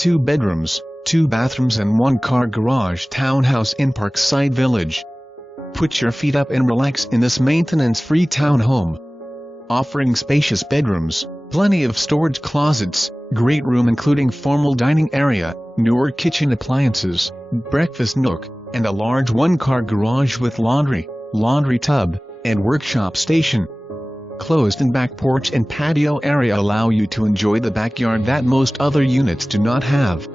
2 bedrooms, 2 bathrooms and 1-car garage townhouse in Parkside Village. Put your feet up and relax in this maintenance-free townhome. Offering spacious bedrooms, plenty of storage closets, great room including formal dining area, newer kitchen appliances, breakfast nook, and a large 1-car garage with laundry tub, and workshop station. Closed and back porch and patio area allow you to enjoy the backyard that most other units do not have.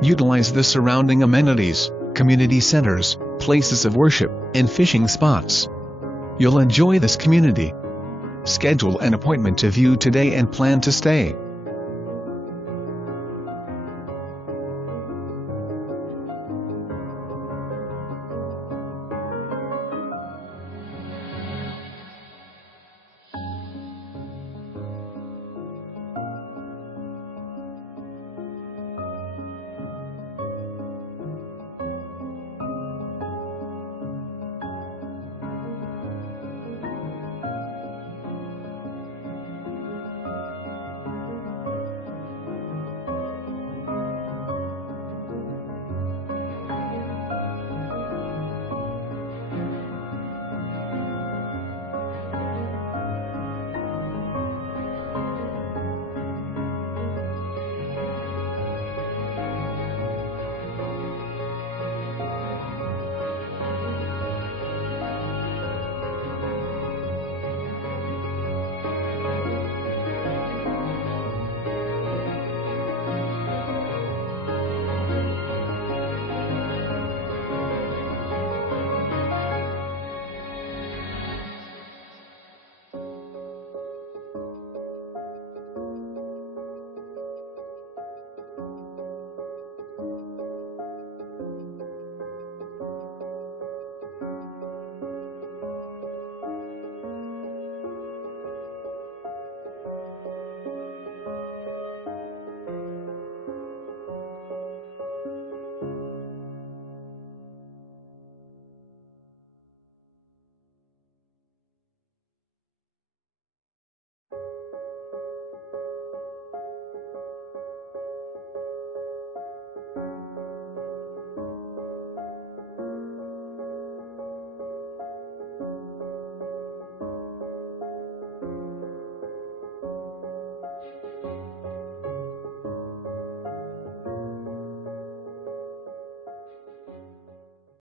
Utilize the surrounding amenities, community centers, places of worship, and fishing spots. You'll enjoy this community. Schedule an appointment to view today and plan to stay.